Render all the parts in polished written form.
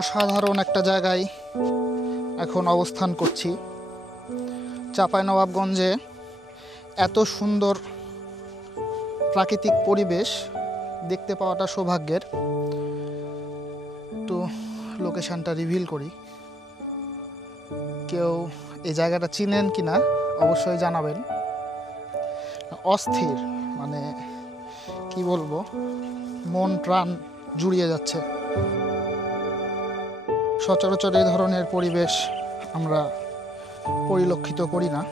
অসাধারণ একটা জায়গায় এখন অবস্থান করছি। চাঁপাইনবাবগঞ্জে এত সুন্দর প্রাকৃতিক পরিবেশ দেখতে পাওয়াটা সৌভাগ্যের। তো লোকেশনটা রিভিল করি, কেউ এই জায়গাটা চিনেন কিনা অবশ্যই জানাবেন। অস্থির, মানে কি বলবো, মন প্রাণ জুড়িয়ে যাচ্ছে। সচরাচর এই ধরনের পরিবেশ আমরা পরিলক্ষিত করি না।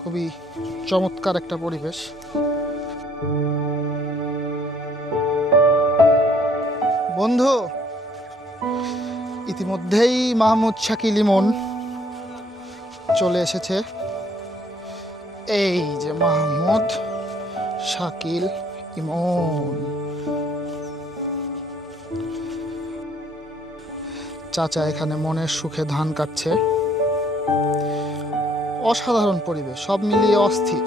খুবই চমৎকার একটা পরিবেশ। বন্ধু, ইতিমধ্যেই মাহমুদ শাকিল ইমন চলে এসেছে। এই যে মাহমুদ শাকিল ইমন, চাচা এখানে মনের সুখে ধান কাটছে। অসাধারণ পরিবেশ, সব মিলিয়ে অস্থির।